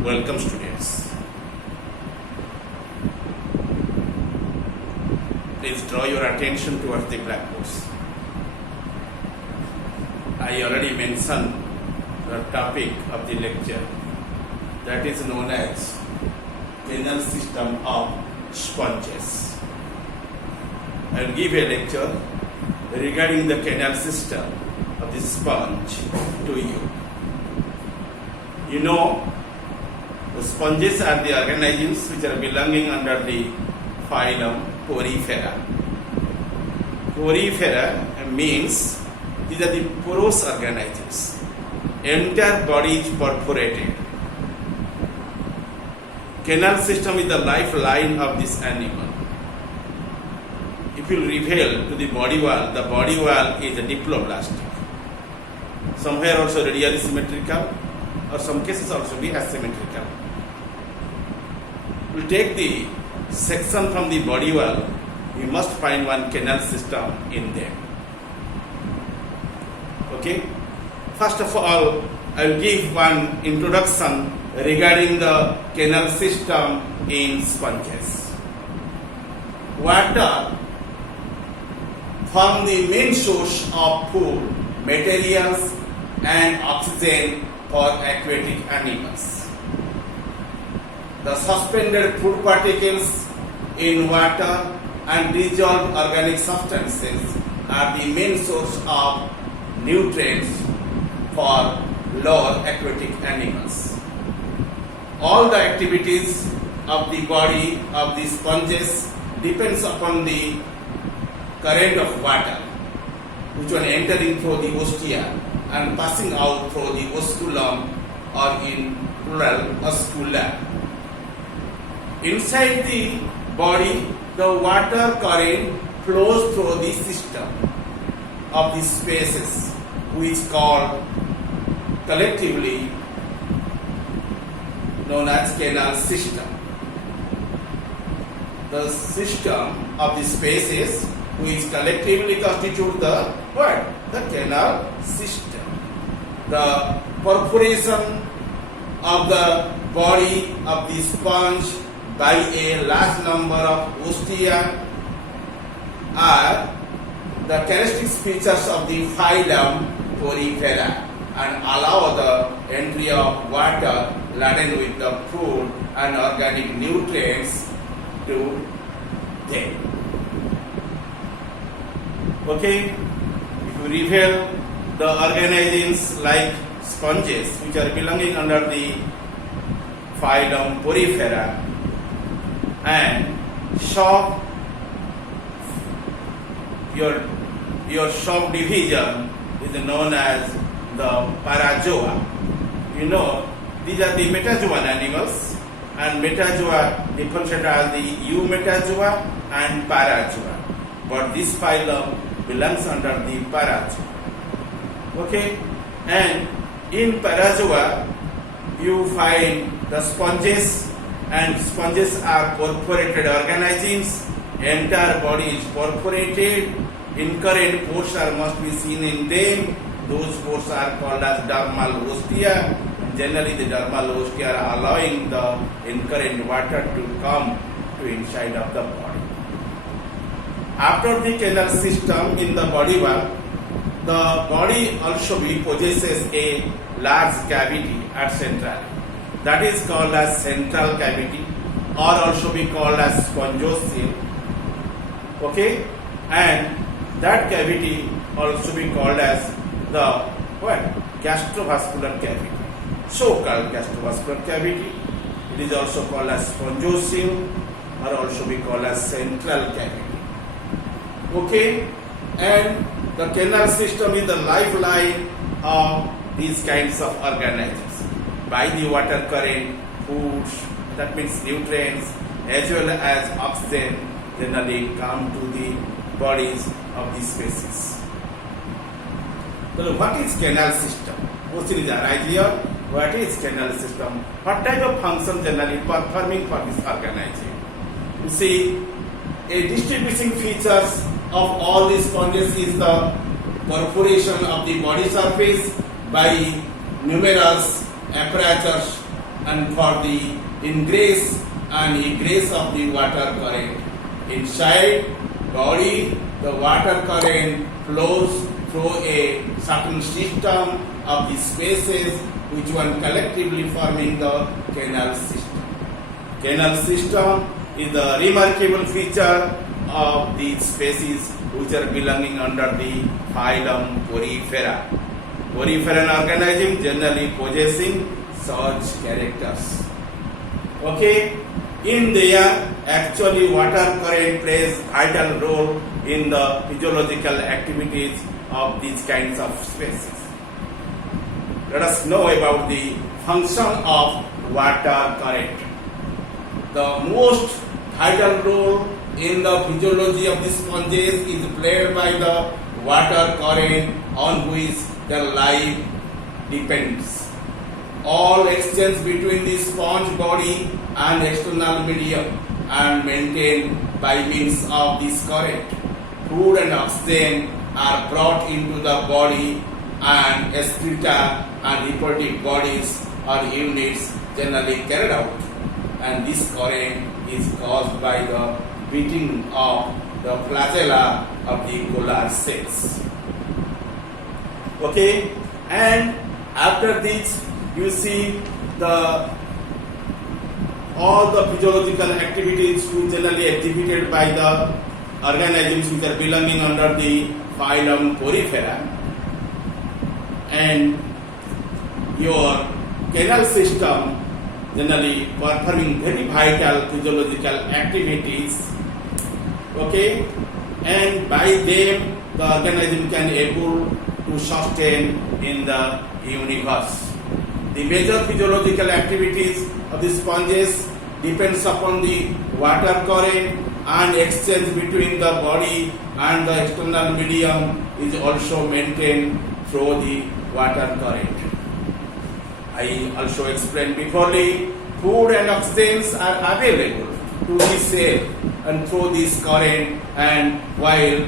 Welcome, students. Please draw your attention towards the blackboards. I already mentioned the topic of the lecture, that is known as canal system of sponges. I will give a lecture regarding the canal system of the sponge to you. You know, the sponges are the organisms which are belonging under the phylum Porifera. Porifera means these are the porous organisms. Entire body is perforated. Canal system is the lifeline of this animal. If you reveal to the body wall is a diploblastic. Somewhere also radially symmetrical, or some cases also be asymmetrical. We take the section from the body wall, we must find one canal system in there. Okay? First of all, I will give one introduction regarding the canal system in sponges. Water forms the main source of food, materials and oxygen for aquatic animals. The suspended food particles in water and dissolved organic substances are the main source of nutrients for lower aquatic animals. All the activities of the body of the sponges depends upon the current of water, which one entering through the ostia and passing out through the osculum, or in plural oscula. Inside the body, the water current flows through the system of the spaces, which is called collectively known as canal system. The system of the spaces which collectively constitute the what? The canal system. The perforation of the body of the sponge by a large number of ostia are the characteristic features of the phylum Porifera and allow the entry of water laden with the food and organic nutrients to them. Okay, if you reveal the organisms like sponges which are belonging under the phylum Porifera, and short your short division is known as the parazoa. You know, these are the metazoan animals, and metazoa differentiate as the eumetazoa and parazoa, but this phylum belongs under the parazoa. Okay, and in parazoa you find the sponges, and sponges are perforated organisms. Entire body is perforated. Incurrent pores must be seen in them. Those pores are called as dermal ostia. Generally, the dermal ostia are allowing the incurrent water to come to inside of the body. After the canal system in the body wall, the body also possesses a large cavity at central. That is called as central cavity, or also be called as spongiosum. Okay, and that cavity also be called as the what? Gastrovascular cavity. So called gastrovascular cavity. It is also called as spongiosum, or also be called as central cavity. Okay, and the canal system is the lifeline of these kinds of organisms. By the water current, foods, that means nutrients, as well as oxygen, generally come to the bodies of these species. So what is canal system? Question is arise here. What is canal system? What type of function generally performing for this organism? You see, a distinguishing features of all these sponges is the perforation of the body surface by numerous apertures and for the ingress and egress of the water current. Inside body, the water current flows through a certain system of the spaces which one collectively forming the canal system. Canal system is the remarkable feature of these species which are belonging under the phylum Porifera. Poriferan organism generally possessing such characters. Okay, in there actually water current plays vital role in the physiological activities of these kinds of species. Let us know about the function of water current. The most vital role in the physiology of the sponges is played by the water current on which their life depends. All exchange between the sponge body and external medium are maintained by means of this current. Food and oxygen are brought into the body and excreta and reproductive bodies or units generally carried out, and this current is caused by the beating of the flagella of the collar cells. Okay, and after this you see all the physiological activities which generally exhibited by the organisms which are belonging under the phylum Porifera, and your canal system generally performing very vital physiological activities. Okay, and by them the organism can able to sustain in the universe. The major physiological activities of the sponges depends upon the water current, and exchange between the body and the external medium is also maintained through the water current. I also explained beforely, food and oxygens are available to the cell and through this current, and while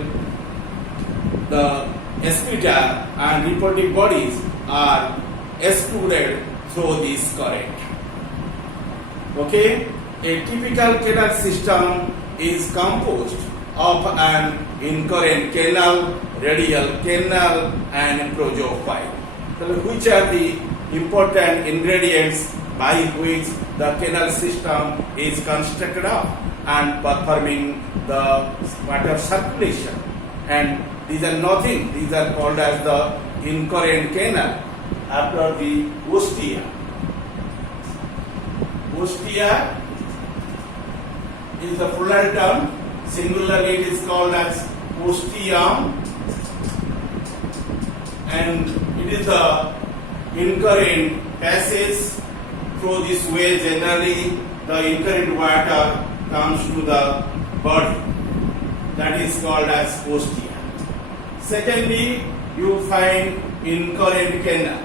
the excreta and reproductive bodies are excluded through this current. Okay, a typical canal system is composed of an incurrent canal, radial canal, and projophile. So which are the important ingredients by which the canal system is constructed of and performing the water circulation? And these are nothing, these are called as the incurrent canal after the ostia. Ostia is the plural term, singularly it is called as ostium, and it is the incurrent passage. Through this way generally the incurrent water comes to the body, that is called as ostia. Secondly, you find incurrent canal.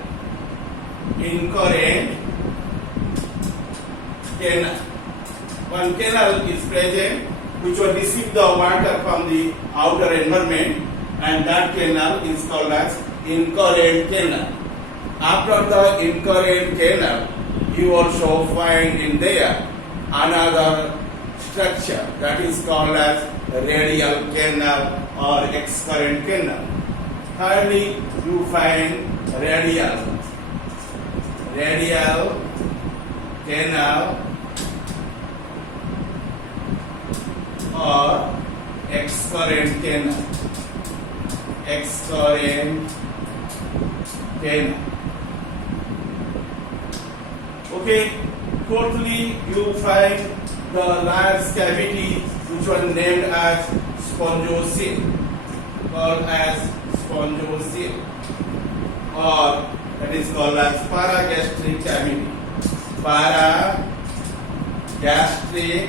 Incurrent canal. One canal is present which will receive the water from the outer environment, and that canal is called as incurrent canal. After the incurrent canal, you also find in there another structure that is called as radial canal or excurrent canal. Thirdly, you find radial canal or excurrent canal. Excurrent canal. Okay. Fourthly, you find the large cavity which was named as spongiocele, called as spongiocele, or that is called as paragastric cavity. Paragastric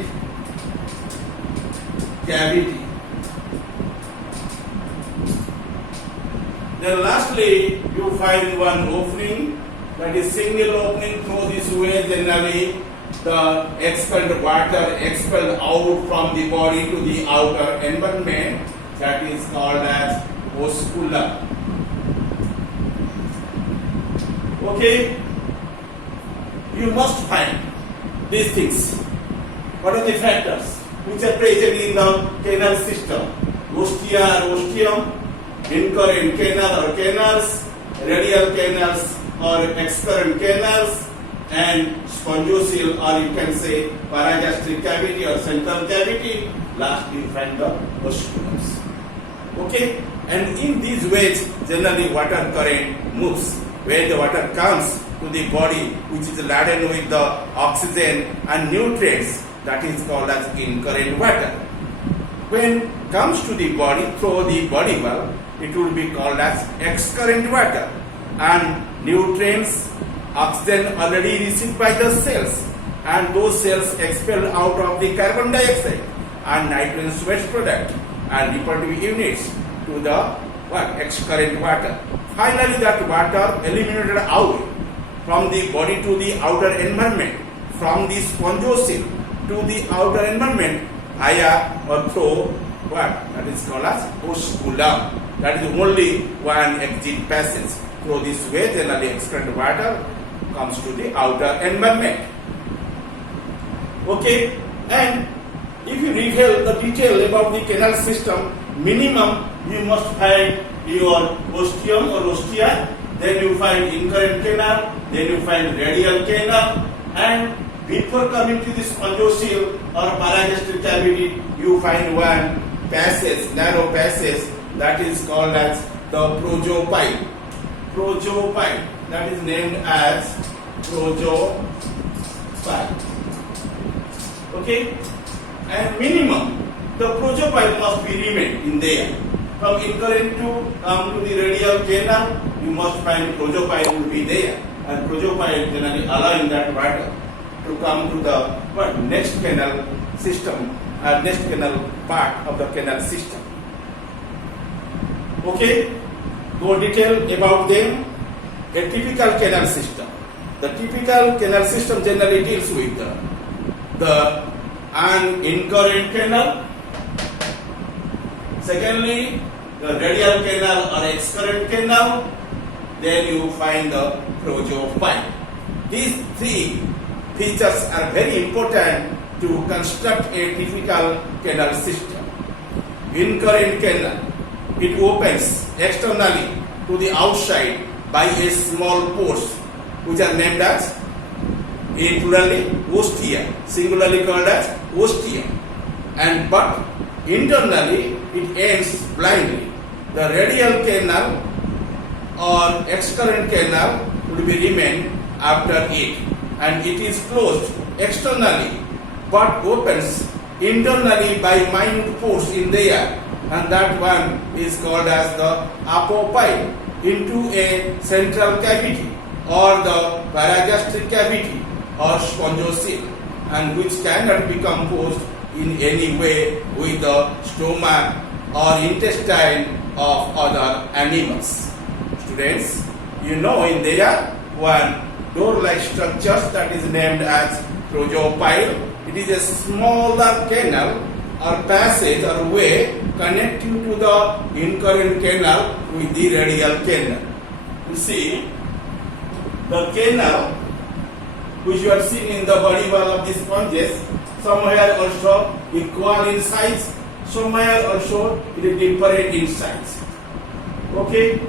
cavity. Then lastly, you find one opening, that is single opening. Through this way generally the expelled water expelled out from the body to the outer environment, that is called as osculum. Okay, you must find these things. What are the factors which are present in the canal system? Ostia or ostium, incurrent canal or canals, radial canals or excurrent canals, and spongiocele, or you can say paragastric cavity or central cavity. Last you find the osculums. Okay, and in these ways generally water current moves. When the water comes to the body which is laden with the oxygen and nutrients, that is called as incurrent water. When comes to the body through the body valve, it will be called as excurrent water, and nutrients, oxygen already received by the cells, and those cells expel out of the carbon dioxide and nitrogen waste product and reproductive units to the excurrent water. Finally, that water eliminated out from the body to the outer environment, from the spongiocele to the outer environment via or through what? That is called as osculum. That is only one exit passage. Through this way, generally excurrent water comes to the outer environment. Okay, and if you reveal the detail about the canal system, minimum you must find your ostium or ostia, then you find incurrent canal, then you find radial canal, and before coming to the spongiocele or paragastric cavity, you find one passage, narrow passage, that is called as the progopyle. Progopyle, that is named as progopyle. Okay, and minimum the progopyle must be remain in there. From incurrent to come to the radial canal, you must find progopyle will be there, and progopyle generally allowing that water to come to the next canal system, next canal part of the canal system. Okay, more detail about them. A typical canal system. The typical canal system generally deals with an incurrent canal. Secondly, the radial canal or excurrent canal. Then you find the progopyle. These three features are very important to construct a typical canal system. Incurrent canal, it opens externally to the outside by a small pores which are named as, in plurally, ostia, singularly called as ostia, and but internally it ends blindly. The radial canal or excurrent canal would be remain after it, and it is closed externally but opens internally by minute pores in there, and that one is called as the apopyle into a central cavity or the paragastric cavity or spongiocele, and which cannot be composed in any way with the stomach or intestine of other animals. Students, you know in there one door-like structure that is named as progopyle. It is a smaller canal or passage or way connecting to the incurrent canal with the radial canal. You see, the canal which you are seeing in the body wall of the sponges, somewhere also equal in size, somewhere also it is different in size. Okay,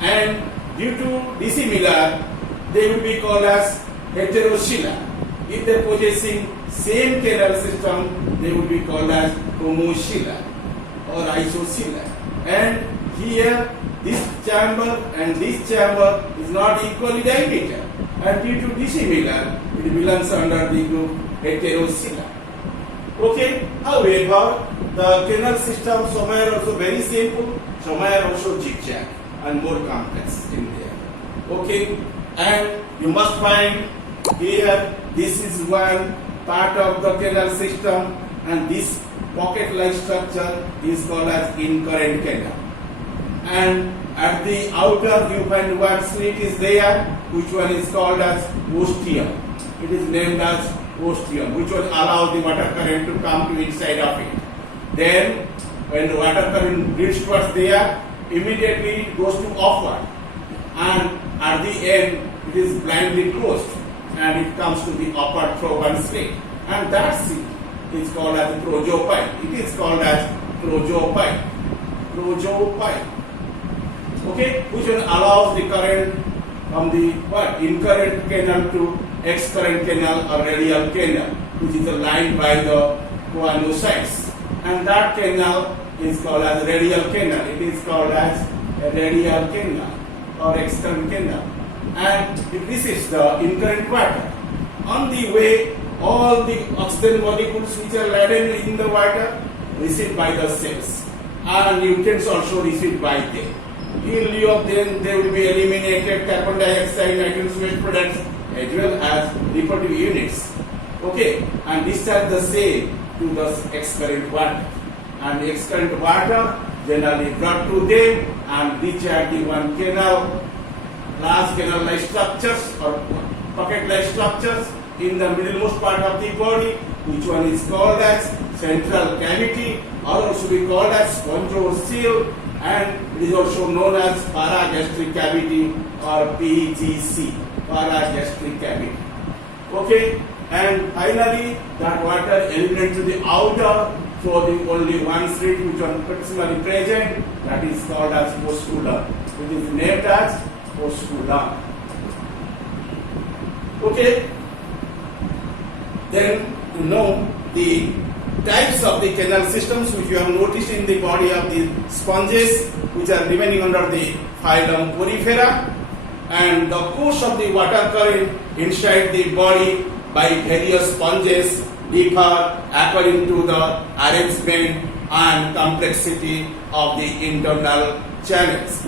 and due to dissimilar, they will be called as heterocoela. If they are possessing same canal system, they will be called as homocoela or isocoela. And here, this chamber and this chamber is not equally diameter, and due to dissimilar, it belongs under the group heterocoela. Okay, however, the canal system somewhere also very simple, somewhere also zigzag and more complex in there. Okay, and you must find here, this is one part of the canal system, and this pocket-like structure is called as incurrent canal. And at the outer you find one slit is there, which one is called as ostium. It is named as ostium, which will allow the water current to come to inside of it. Then when the water current reaches towards there, immediately it goes to upward, and at the end it is blindly closed and it comes to the upper throat slit, and that seat is called as projopipe. It is called as projopipe. Projopipe. Okay, which one allows the current from the incurrent canal to excurrent canal or radial canal, which is lined by the choanocytes, and that canal is called as radial canal. It is called as a radial canal or excurrent canal, and it receives the incurrent water. On the way, all the oxygen molecules which are laden in the water received by the cells, and nutrients also received by them. In lieu of them, they will be eliminated carbon dioxide, nitrogen waste products, as well as reproductive units. Okay, and discharge the same to the excurrent water. And the excurrent water generally brought to them and recharge the one canal, large canal-like structures or pocket-like structures in the middlemost part of the body, which one is called as central cavity, or also be called as spongiocele, and it is also known as paragastric cavity or PGC, paragastric cavity. Okay, and finally that water eliminates to the outer through the only one slit which is proximally present, that is called as postulum. It is named as postulum. Okay, then you know the types of the canal systems which you have noticed in the body of the sponges, which are remaining under the phylum Porifera, and the course of the water current inside the body by various sponges differ according to the arrangement and complexity of the internal channels.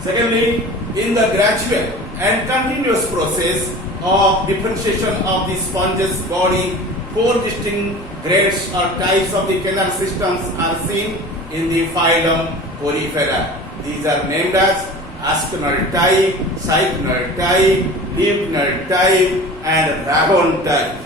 Secondly, in the gradual and continuous process of differentiation of the sponge's body, four distinct grades or types of the canal systems are seen in the phylum Porifera. These are named as asconoid type, cycnoid type, lympnoid type, and ragone type.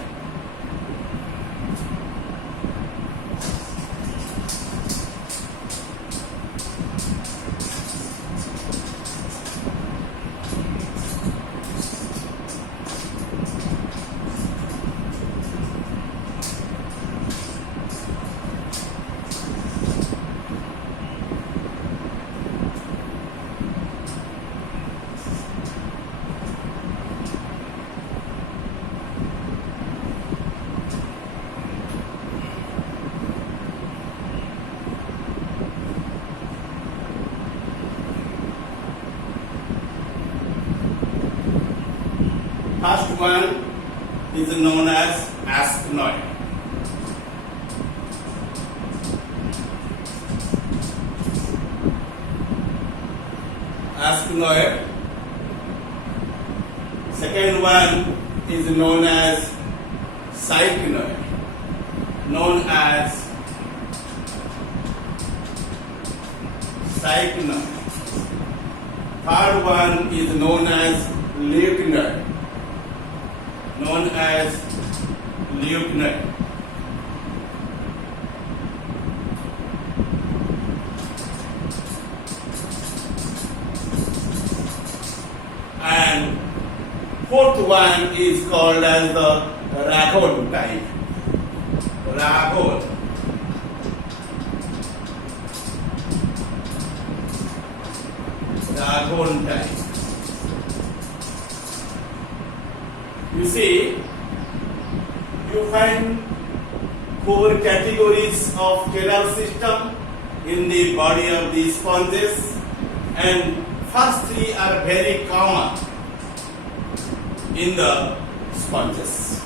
First one is known as asconoid. Asconoid. Second one is known as cycnoid. Third one is known as lympnoid. And fourth one is called as the ragone type. Ragone type. You see, you find four categories of canal system in the body of the sponges, and first three are very common in the sponges.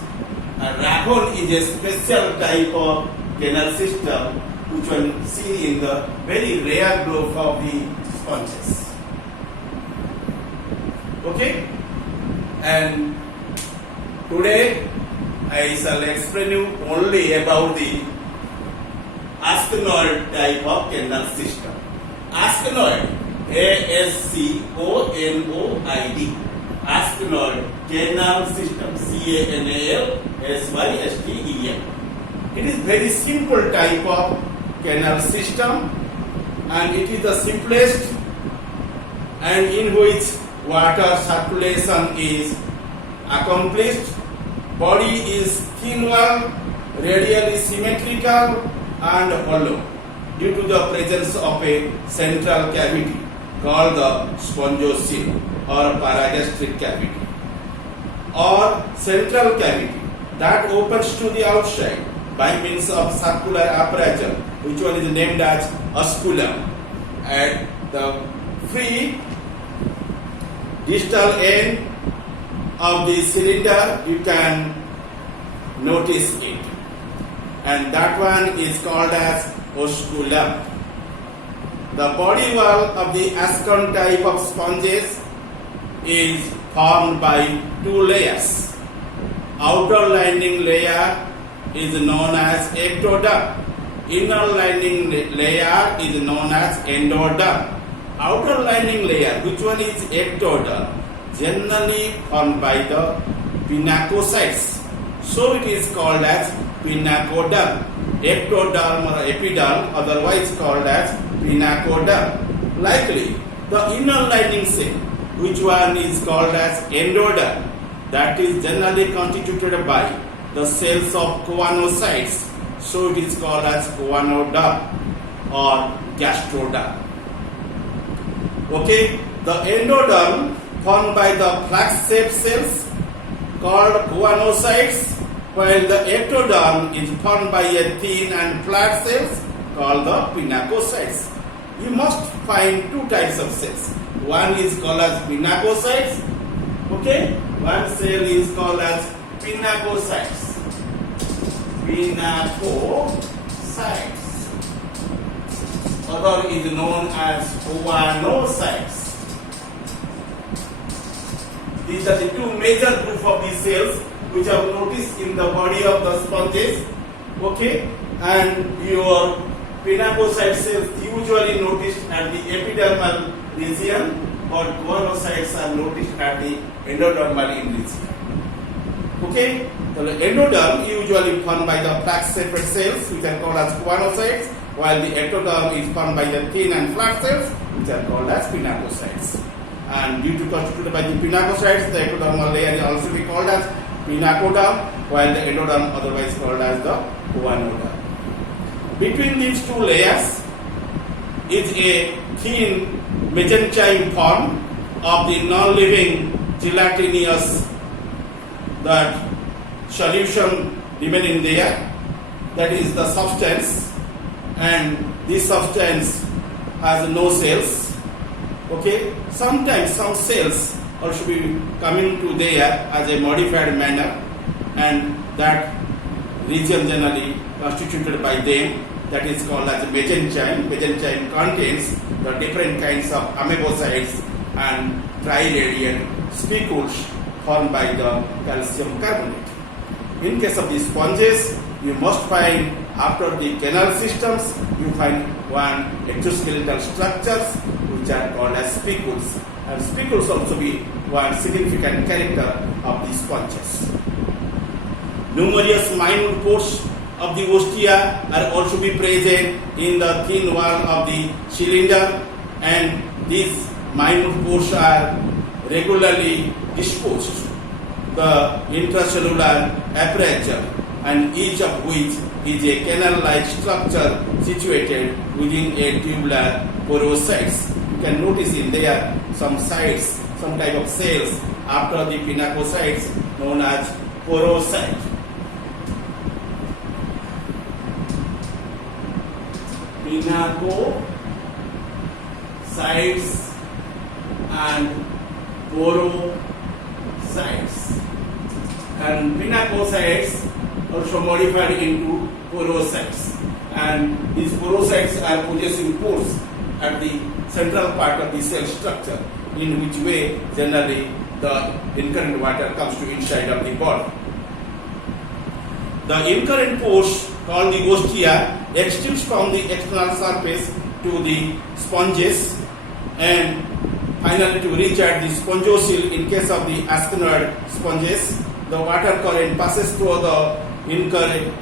A ragone is a special type of canal system which one seen in the very rare group of the sponges. Okay, and today I shall explain you only about the asconoid type of canal system. Asconoid, A-S-C-O-N-O-I-D, asconoid canal system, C-A-N-A-L-S-Y-S-T-E-M. It is very simple type of canal system, and it is the simplest and in which water circulation is accomplished. Body is thin wall, radially symmetrical and hollow due to the presence of a central cavity called the spongiocele or paragastric cavity, or central cavity that opens to the outside by means of circular aperture, which one is named as osculum. At the free distal end of the cylinder, you can notice it, and that one is called as osculum. The body wall of the Ascon type of sponges is formed by two layers. Outer lining layer is known as ectoderm. Inner lining layer is known as endoderm. Outer lining layer, which one is ectoderm, generally formed by the pinacocytes. So it is called as pinacoderm. Ectoderm or epiderm, otherwise called as pinacoderm. Likely, the inner lining cell, which one is called as endoderm, that is generally constituted by the cells of choanocytes. So it is called as choanoderm or gastroderm. Okay, the endoderm formed by the flax-shaped cells called choanocytes, while the ectoderm is formed by a thin and flat cells called the pinacocytes. You must find two types of cells. One is called as pinacocytes. Okay, one cell is called as pinacocytes. Pinacocytes. Other is known as choanocytes. These are the two major groups of these cells which are noticed in the body of the sponges. Okay, and your pinacocyte cells usually noticed at the epidermal region, but choanocytes are noticed at the endodermal region. Okay, so the endoderm usually formed by the flax-shaped cells, which are called as choanocytes, while the ectoderm is formed by the thin and flat cells, which are called as pinacocytes. And due to constituted by the pinacocytes, the ectodermal layer is also be called as pinacoderm, while the endoderm otherwise called as the choanoderm. Between these two layers is a thin mesenchyme form of the non-living gelatinous that solution remaining there, that is the substance, and this substance has no cells. Okay, sometimes some cells also be coming to there as a modified manner, and that region generally constituted by them, that is called as mesenchyme. Mesenchyme contains the different kinds of amoebocytes and triradiant spicules formed by the calcium carbonate. In case of the sponges, you must find after the canal systems, you find one exoskeletal structures which are called as spicules, and spicules also be one significant character of the sponges. Numerous minute pores of the ostia are also be present in the thin wall of the cylinder, and these minute pores are regularly disposed the intracellular aperture, and each of which is a canal-like structure situated within a tubular porocytes. You can notice in there some sites, some type of cells after the pinacocytes known as porocyte. Pinacocytes and porocytes, and pinacocytes also modified into porocytes, and these porocytes are possessing pores at the central part of the cell structure, in which way generally the incurrent water comes to inside of the body. The incurrent pores called the ostia extends from the external surface to the sponges, and finally to reach at the spongiocele. In case of the asconoid sponges, the water current passes through the incurrent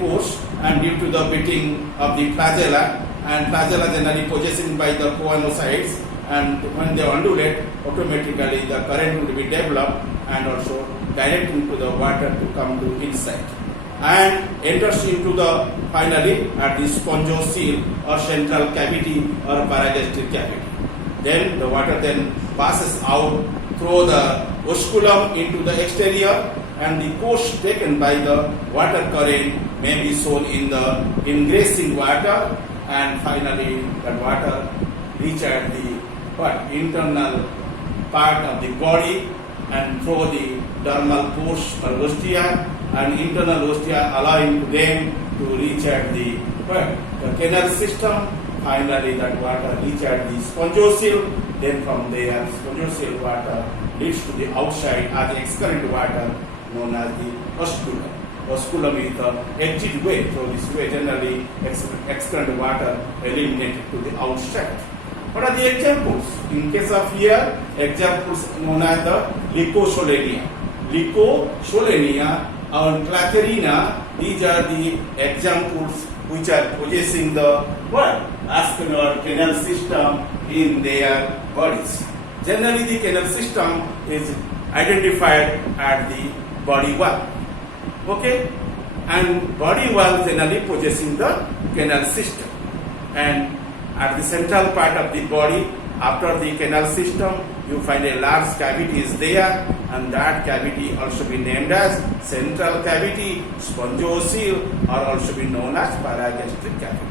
pores, and due to the beating of the flagella, and flagella generally possessing by the choanocytes, and when they undulate, automatically the current will be developed and also directing to the water to come to inside and enters into the finally at the spongiocele or central cavity or paragastric cavity. Then the water then passes out through the osculum into the exterior, and the course taken by the water current may be shown in the ingressing water, and finally that water reach at the internal part of the body and through the dermal pores or ostia and internal ostia, allowing them to reach at the canal system. Finally that water reach at the spongiocele, then from there spongiocele water leads to the outside as the excurrent water known as the osculum. Osculum is the exit way, so this way generally excurrent water eliminated to the outside. What are the examples? In case of here, examples known as the Lycosolenia. Lycosolenia and Clathurina, these are the examples which are possessing the ascenoid canal system in their bodies. Generally, the canal system is identified at the body wall. Okay? And body wall generally possessing the canal system. And at the central part of the body, after the canal system, you find a large cavity is there, and that cavity also be named as central cavity, spongiocele, or also be known as paragastric cavity.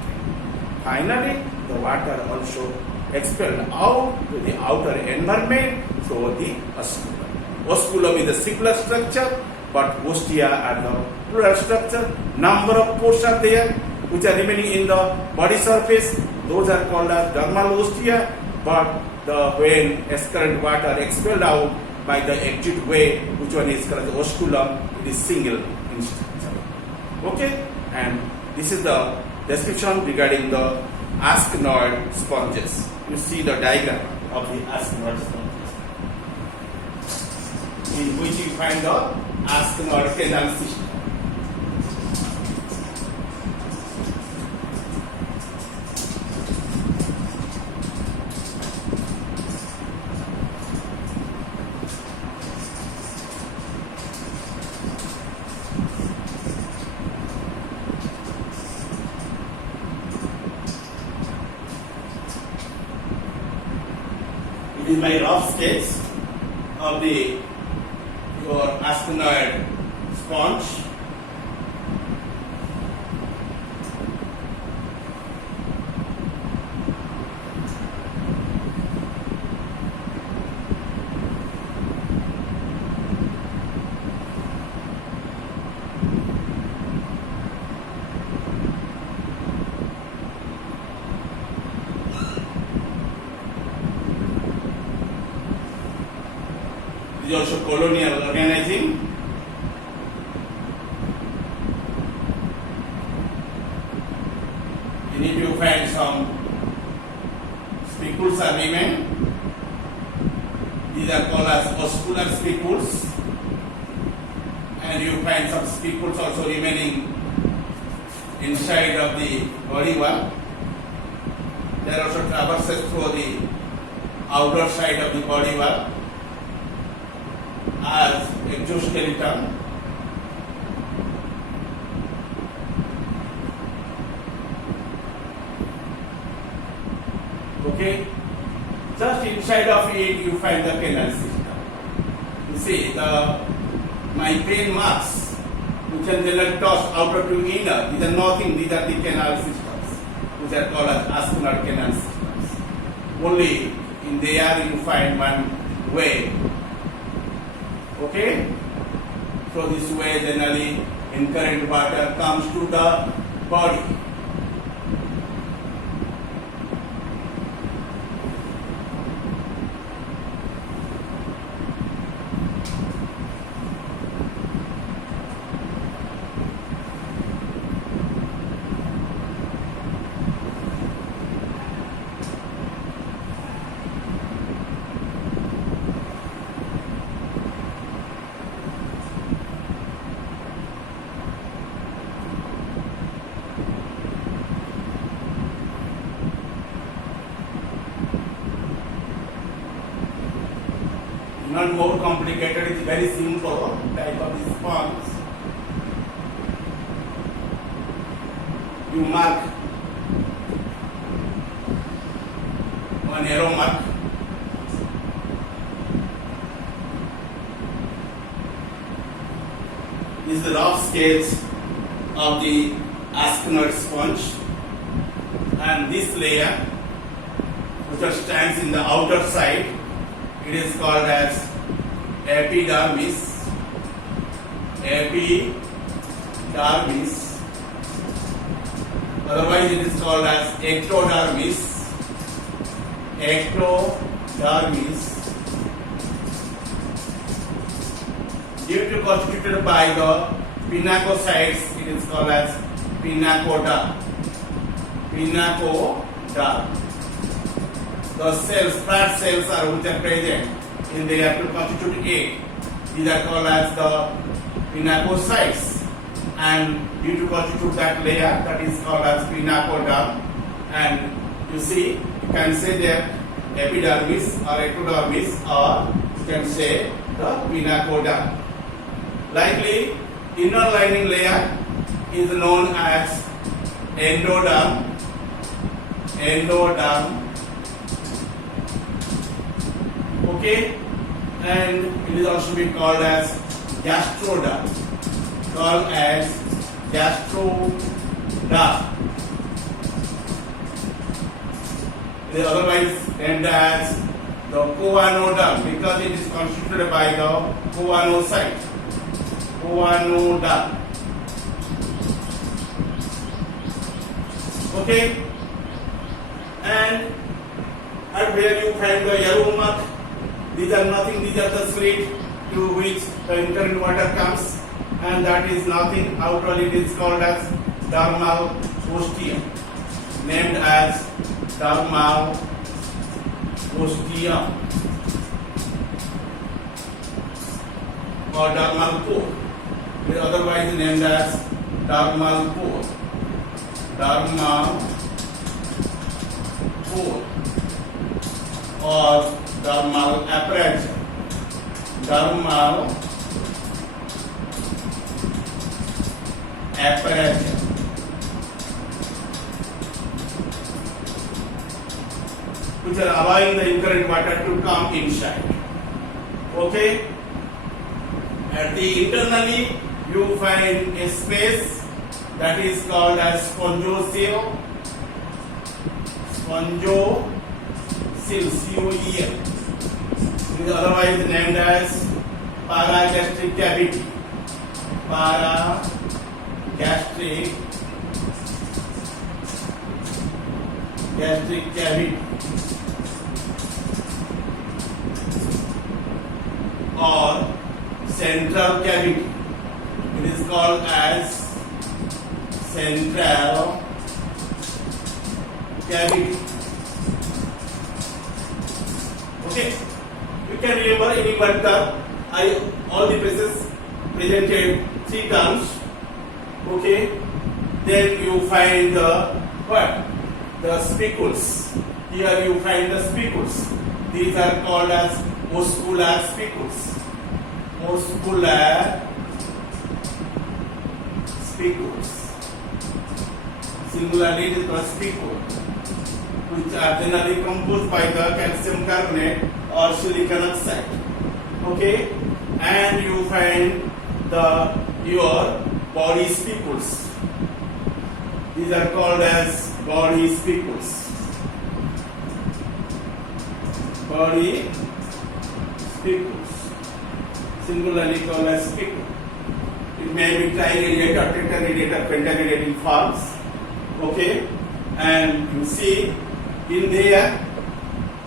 Finally, the water also expelled out to the outer environment through the osculum. Osculum is the singular structure, but ostia are the plural structure. Number of pores are there which are remaining in the body surface. Those are called as dermal ostia, but when excurrent water expelled out by the exit way, which one is called the osculum, it is single in structure. Okay, and this is the description regarding the ascenoid sponges. You see the diagram of the ascenoid sponges, in which you find the ascenoid canal system. This is my rough sketch of your ascenoid sponge. Is also colonial organism. You need to find some spicules are remain. These are called as oscular spicules, and you find some spicules also remaining inside of the body wall. They are also traverses through the outer side of the body wall as exoskeleton. Okay, just inside of it you find the canal system. You see my pen marks, which are then tossed outer to inner. These are nothing. These are the canal systems, which are called as ascenoid canal systems. Only in there you find one way. Okay, so this way generally incurrent water comes to the body. not more complicated, it's very simple type of response. You mark one arrow mark. This is the rough sketch of the askinoid sponge, and this layer which stands in the outer side, it is called as epidermis. Epidermis. Otherwise, it is called as ectodermis. Ectodermis. Due to constituted by the pinacocytes, it is called as pinacoderm. Pinacoderm. The cells, flat cells are which are present in there to constitute egg. These are called as the pinacocytes, and due to constitute that layer, that is called as pinacoderm. And you see, you can say that epidermis or ectodermis, or you can say the pinacoderm. Likely, inner lining layer is known as endoderm. Endoderm. Okay, and it is also been called as gastroderm. Called as gastroderm. It is otherwise named as the choanoderm because it is constituted by the choanocyte. Choanoderm. Okay, and where you find the yellow mark, these are nothing, these are the slit to which the incurrent water comes, and that is nothing. Outwardly it is called as dermal ostium, named as dermal ostium or dermal pore. It is otherwise named as dermal pore. Dermal pore or dermal aperture. Dermal aperture. Which are allowing the incurrent water to come inside. Okay? At the internally, you find a space that is called as spongocele. Spongocele, C-O-E-L. It is otherwise named as paragastric cavity. Paragastric cavity. Or central cavity. It is called as central cavity. Okay, you can remember in one term. All the places presented 3 terms. Okay, then you find the what? The spicules. Here you find the spicules. These are called as muscular spicules. Muscular spicules. Singularly, it is called spicule, which are generally composed by the calcium carbonate or silicon oxide. Okay, and you find your body spicules. These are called as body spicules. Body spicules, singularly called as spicule. It may be triiradiated, tetraradiated, pentagradient forms. Okay, and you see in there,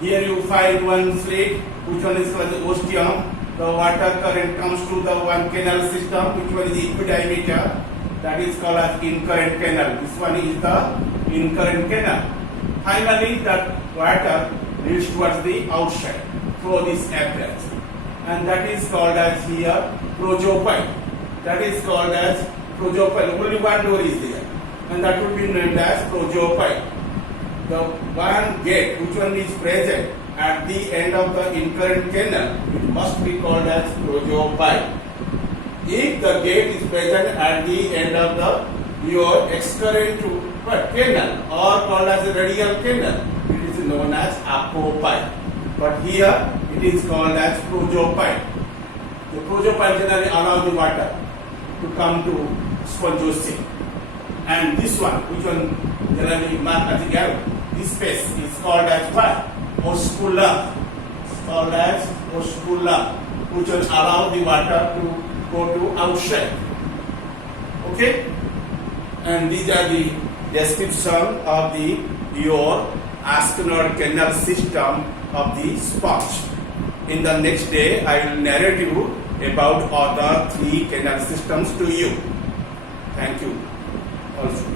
here you find one slit, which one is called the ostium. The water current comes to the one canal system, which one is epidiameter, that is called as incurrent canal. This one is the incurrent canal. Finally, that water leads towards the outside through this approach, and that is called as here projopoid. That is called as projopoid. Only one door is there, and that would be named as projopoid. The one gate, which one is present at the end of the incurrent canal, it must be called as protopile. If the gate is present at the end of your excurrent canal or called as a radial canal, it is known as apopile. But here it is called as protopile. The protopile generally allows the water to come to spongiosity. And this one, which one generally marked as a arrow, this space is called as what? Osculum. It's called as osculum, which will allow the water to go to outside. Okay? And these are the description of your Aspinwall canal system of the sponge. In the next day, I will narrate you about other 3 canal systems to you. Thank you also.